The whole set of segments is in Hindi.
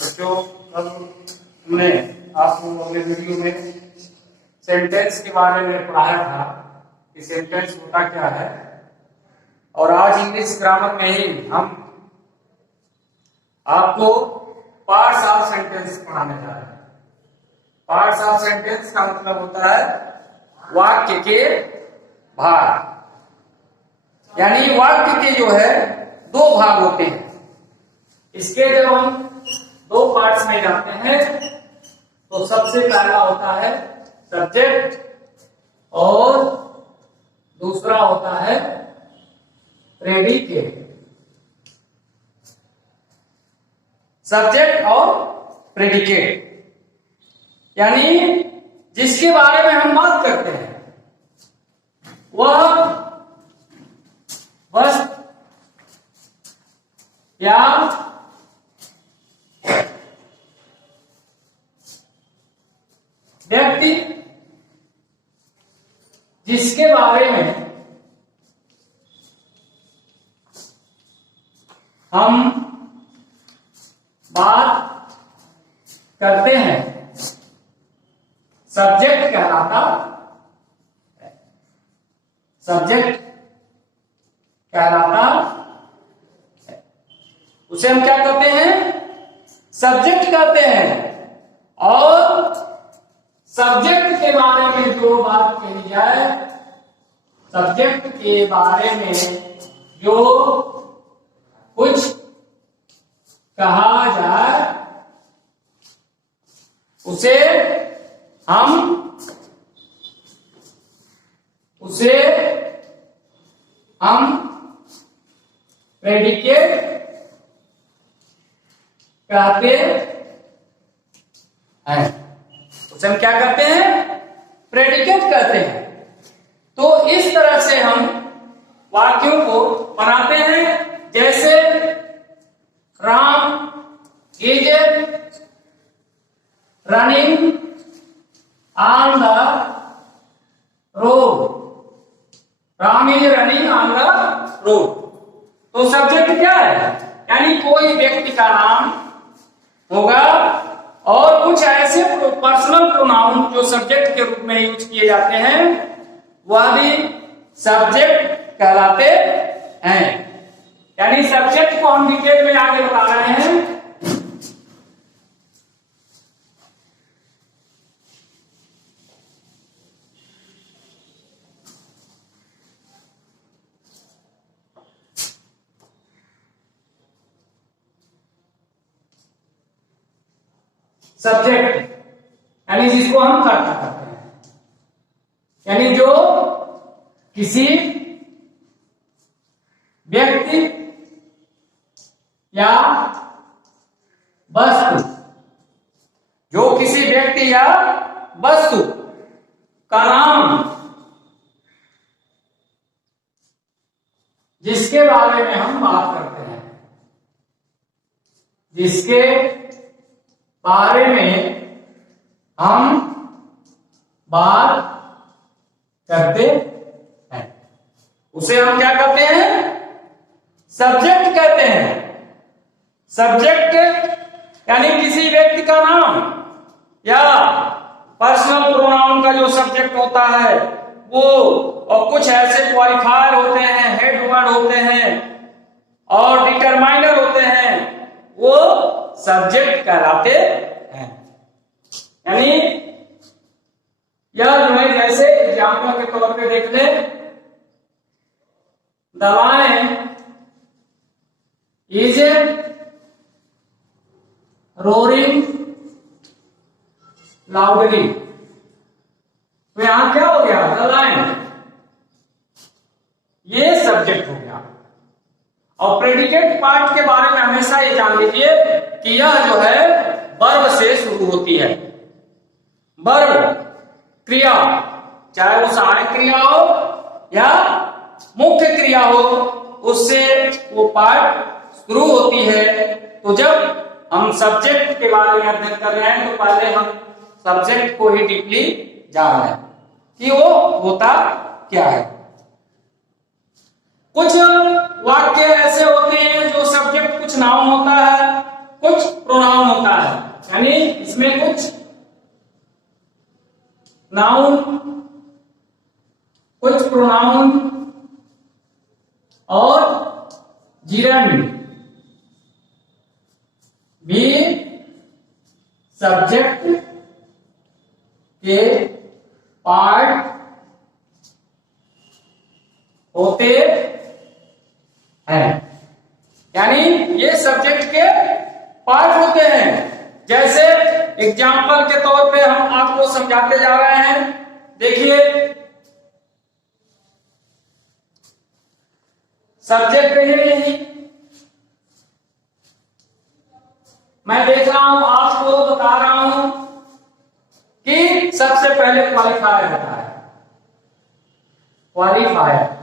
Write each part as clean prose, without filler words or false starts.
बच्चों, कल हमने आपको अगले वीडियो में सेंटेंस के बारे में पढ़ाया था कि सेंटेंस होता क्या है। और आज इंग्लिश ग्रामर में ही हम आपको पार्ट्स ऑफ सेंटेंस पढ़ाने जा रहे हैं। पार्ट्स ऑफ सेंटेंस का मतलब होता है वाक्य के भाग, यानी वाक्य के जो है दो भाग होते हैं। इसके जब हम दो पार्ट्स में जाते हैं तो सबसे पहला होता है सब्जेक्ट और दूसरा होता है प्रेडिकेट। सब्जेक्ट और प्रेडिकेट यानी जिसके बारे में हम बात करते हैं वह वस्तु या व्यक्ति जिसके बारे में हम बात करते हैं सब्जेक्ट कहलाता है। सब्जेक्ट कहलाता है, उसे हम क्या कहते हैं? सब्जेक्ट कहते हैं। और सब्जेक्ट के बारे में जो बात कही जाए, सब्जेक्ट के बारे में जो कुछ कहा जाए उसे हम प्रेडिकेट कहते हैं। उसे हम क्या कहते हैं? प्रेडिकेट कहते हैं। तो इस तरह से हम वाक्यों को बनाते हैं, जैसे Ram is running on the road. Ram is running on the road. तो सब्जेक्ट क्या है? यानी कोई व्यक्ति का नाम होगा और कुछ ऐसे पर्सनल प्रोनाउन जो सब्जेक्ट के रूप में यूज किए जाते हैं वह भी सब्जेक्ट कहलाते हैं। यानी सब्जेक्ट को हम डिटेल में आगे बता रहे हैं। सब्जेक्ट यानी जिसको हम कर्ता करते हैं, यानी जो किसी व्यक्ति या वस्तु, जो किसी व्यक्ति या वस्तु का नाम जिसके बारे में हम बात करते हैं, जिसके बारे में हम बात करते हैं, उसे हम क्या कहते हैं? सब्जेक्ट कहते हैं। सब्जेक्ट यानी किसी व्यक्ति का नाम या पर्सनल प्रोनाउन का जो सब्जेक्ट होता है वो, और कुछ ऐसे क्वालिफायर होते हैं, हेड वर्ड होते हैं और डिटरमाइनर होते हैं, वो सब्जेक्ट कहलाते हैं। यानी यह जो है, जैसे एग्जाम्पल के तौर पे देख ले, the lion is roaring loudly. तो यहां क्या हो गया? द लायन, ये सब्जेक्ट हो गया। और प्रेडिकेट पार्ट के बारे में हमेशा ये जान लीजिए कि यह जो है वर्ब से शुरू होती है। वर्ब क्रिया, चाहे वो सहायक क्रिया हो या मुख्य क्रिया हो, उससे वो पार्ट शुरू होती है। तो जब हम सब्जेक्ट के बारे में अध्ययन कर रहे हैं तो पहले हम सब्जेक्ट को ही डीपली जान लें कि वो होता क्या है। कुछ वाक्य ऐसे होते हैं जो सब्जेक्ट कुछ नाउन होता है कुछ प्रोनाउन होता है, यानी इसमें कुछ नाउन, कुछ प्रोनाउन और जिरंड भी सब्जेक्ट के पार्ट होते हैं, यानी ये सब्जेक्ट के पार्ट होते हैं। जैसे एग्जाम्पल के तौर पे हम आपको समझाते जा रहे हैं। देखिए, सब्जेक्ट ही मैं देख रहा हूं, आपको बता रहा हूं कि सबसे पहले क्वालिफायर होता है, क्वालिफायर।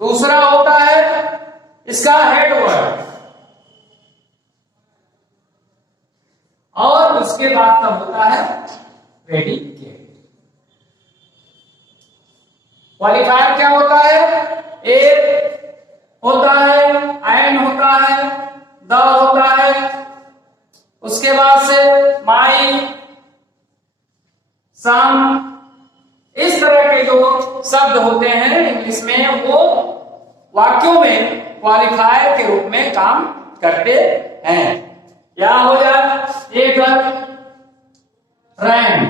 दूसरा होता है इसका हेड वर्ड, और उसके बाद तब होता है प्रेडिकेट। क्वालिफायर क्या होता है? एक होता है, एन होता है, द होता है, उसके बाद से माई, सम, इस तरह के जो शब्द होते हैं इंग्लिश में, वो वाक्यों में क्वालिफायर के रूप में काम करते हैं। क्या हो जाए? एक रैन,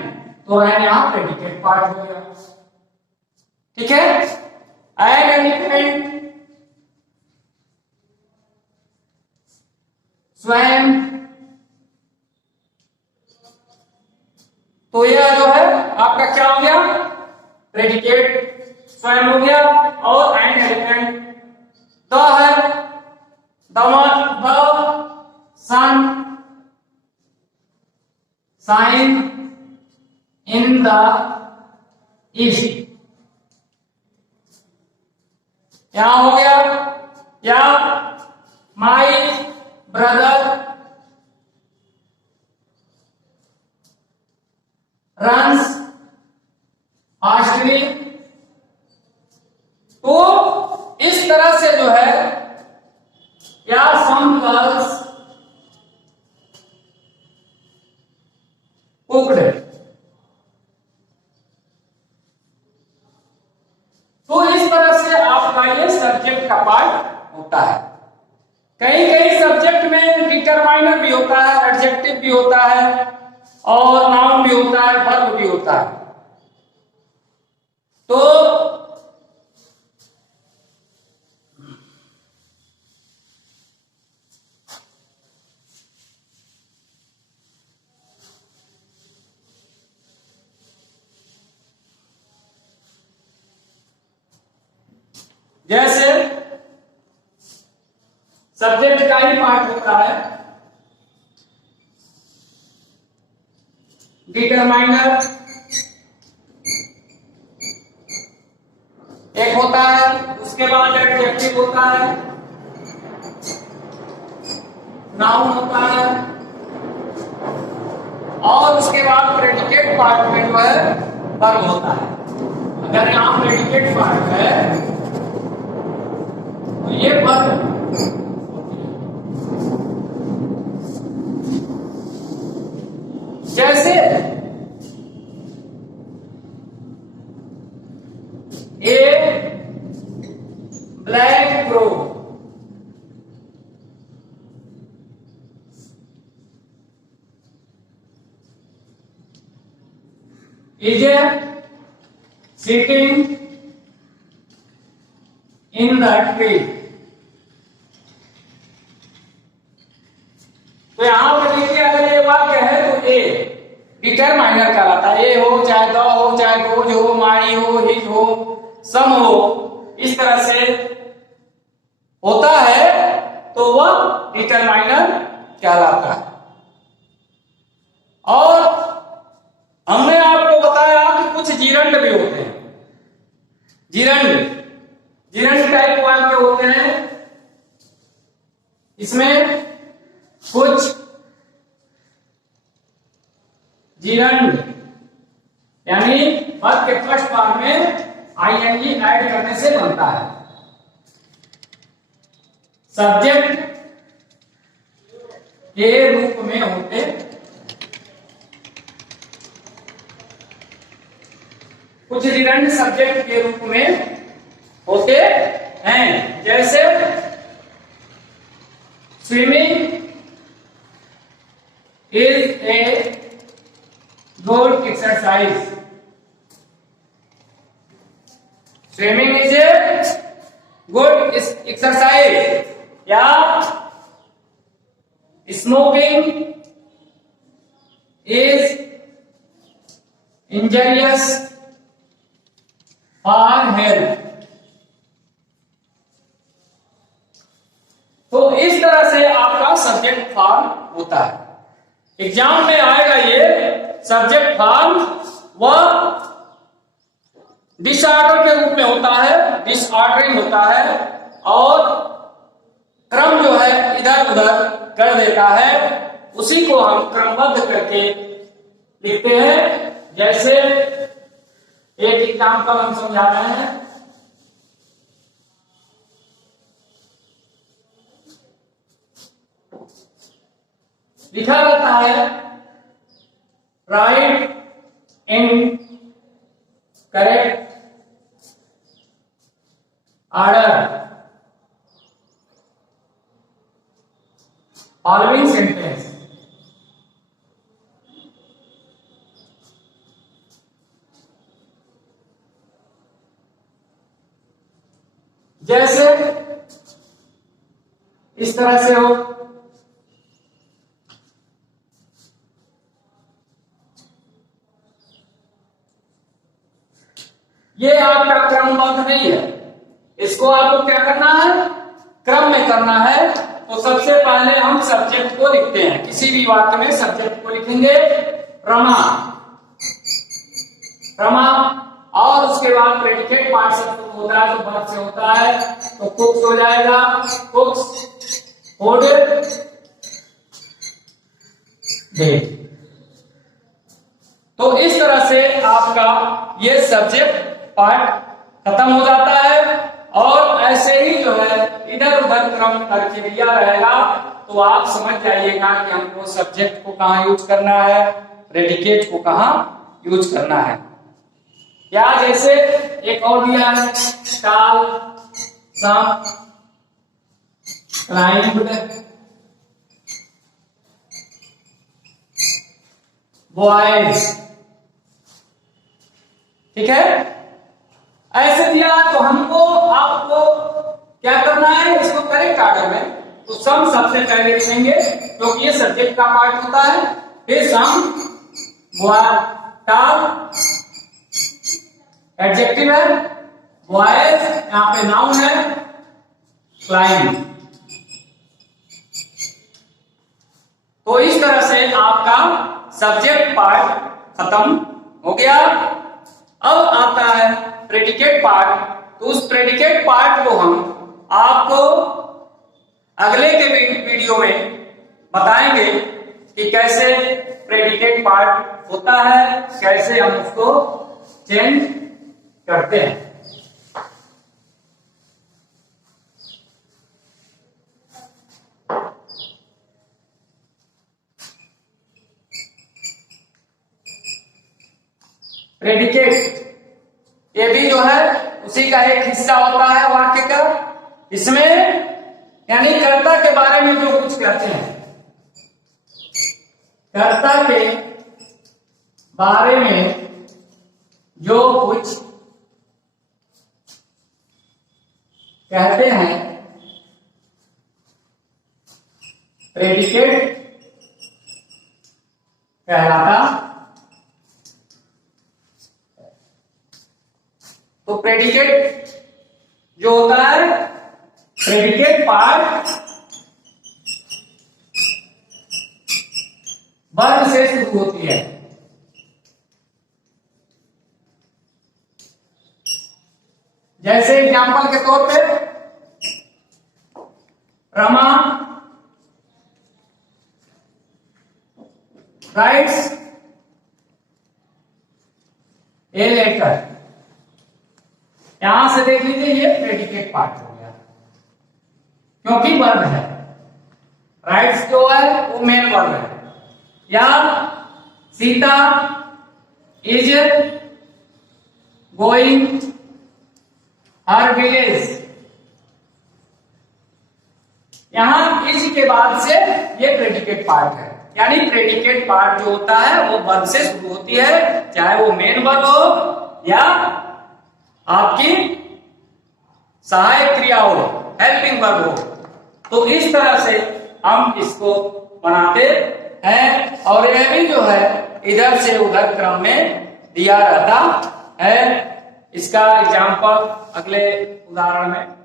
तो रैन यहां प्रेडिकेट पार्ट हो गया, ठीक है। एन एलिफेंट, स्वयं, तो यह जो है आपका क्या हो गया? प्रेडिकेट स्वयं हो गया। और एन एलिफेंट, द है, the sun sign in the east, यहां हो गया। या माई ब्रदर रन्स फास्टली। तो इस तरह से जो है, या सम गर्ल्स कुक्ड, तो इस तरह से आपका ये सब्जेक्ट का पार्ट होता है। कई कई सब्जेक्ट में डिटरमाइनर भी होता है, एडजेक्टिव भी होता है, और नाउन भी होता है, वर्ब भी होता है। तो जैसे सब्जेक्ट का ही पार्ट होता है डिटरमाइनर, एक होता है, उसके बाद एडजेक्टिव होता है, नाउन होता है, और उसके बाद प्रेडिकेट पार्ट में जो है वर्ब होता है। अगर यहां प्रेडिकेट पार्ट है तो ये वर्ब, जैसे a black crow, is a sitting in the tree. तो यहां पर देखिए, अगर ये वाक्य है तो ए डिटरमाइनर कहलाता है। ए हो चाहे द हो, चाहे दोज हो, माई हो, हिज हो, सम हो, इस तरह से होता है तो वह डिटरमाइनर कहलाता है। और हमने आपको बताया कि कुछ जिरंड भी होते हैं। जिरंड टाइप वाक्य होते हैं, इसमें कुछ जिरंड, यानी पद के फर्स्ट पार्ट में आईएनजी ऐड करने से बनता है। सब्जेक्ट के रूप में होते, कुछ रिडंडेंट सब्जेक्ट के रूप में होते हैं। जैसे swimming is a good exercise, swimming is a good exercise, या smoking is injurious for health. तो इस तरह से आपका सब्जेक्ट फॉर्म होता है। एग्जाम में आएगा ये सब्जेक्ट फॉर्म, वह डिसऑर्डर के रूप में होता है, डिसऑर्डरिंग होता है, और क्रम जो है इधर उधर कर देता है, उसी को हम क्रमबद्ध करके लिखते हैं। जैसे एक एग्जाम्पल हम समझा रहे हैं, लिखा रहता है right in correct order following sentence. जैसे इस तरह से हो, ये आपका क्रमबद्ध नहीं है, इसको आपको क्या करना है, क्रम में करना है। तो सबसे पहले हम सब्जेक्ट को लिखते हैं, किसी भी वाक्य में सब्जेक्ट को लिखेंगे रमा, रमा, और उसके बाद प्रेडिकेट पार्ट से होता है, तो वर्ब से होता है, तो कुक्स हो जाएगा, कुक्स फूड दे। तो इस तरह से आपका ये सब्जेक्ट पार्ट खत्म हो जाता है, और ऐसे ही जो है इधर उधर क्रम करके दिया रहेगा। तो आप समझ जाइएगा कि हमको सब्जेक्ट को कहाँ यूज करना है, प्रेडिकेट को कहाँ यूज करना है। या जैसे एक और दिया है, टाल, सम, क्लाइंब्ड, बॉयज, ठीक है, ऐसे दिया। तो हमको आपको क्या करना है, इसको करेक्ट ऑर्डर में, तो सम सबसे पहले लिखेंगे क्योंकि ये सब्जेक्ट का पार्ट होता है, फिर सम, टाल एडजेक्टिव है, बॉयज यहाँ पे नाउन है, क्लाइंब। तो इस तरह से आपका सब्जेक्ट पार्ट खत्म हो गया। अब आता है प्रेडिकेट पार्ट। तो उस प्रेडिकेट पार्ट को हम आपको अगले के वीडियो में बताएंगे कि कैसे प्रेडिकेट पार्ट होता है, कैसे हम उसको चेंज करते हैं। प्रेडिकेट ये भी जो है उसी का एक हिस्सा होता है वाक्य का। इसमें यानी कर्ता के बारे में जो कुछ कहते हैं, कर्ता के बारे में जो कुछ कहते हैं, प्रेडिकेट कहलाता। तो प्रेडिकेट जो होता है, प्रेडिकेट पार्ट वर्ब से शुरू होती है। जैसे एग्जांपल के तौर पे रमा राइट्स ए लेटर, यहां से देख लीजिए ये प्रेडिकेट पार्ट हो गया क्योंकि वर्ब है। राइट्स जो है वो मेन वर्ब है। या Sita is going her village, यहां इज के बाद से ये प्रेडिकेट पार्ट है, यानी प्रेडिकेट पार्ट जो होता है वो वर्ब से शुरू होती है, चाहे वो मेन वर्ब हो या आपकी सहायक क्रिया हो, हेल्पिंग वर्ब हो। तो इस तरह से हम इसको बनाते हैं और यह भी जो है इधर से उधर क्रम में दिया रहता है। इसका एग्जाम्पल अगले उदाहरण में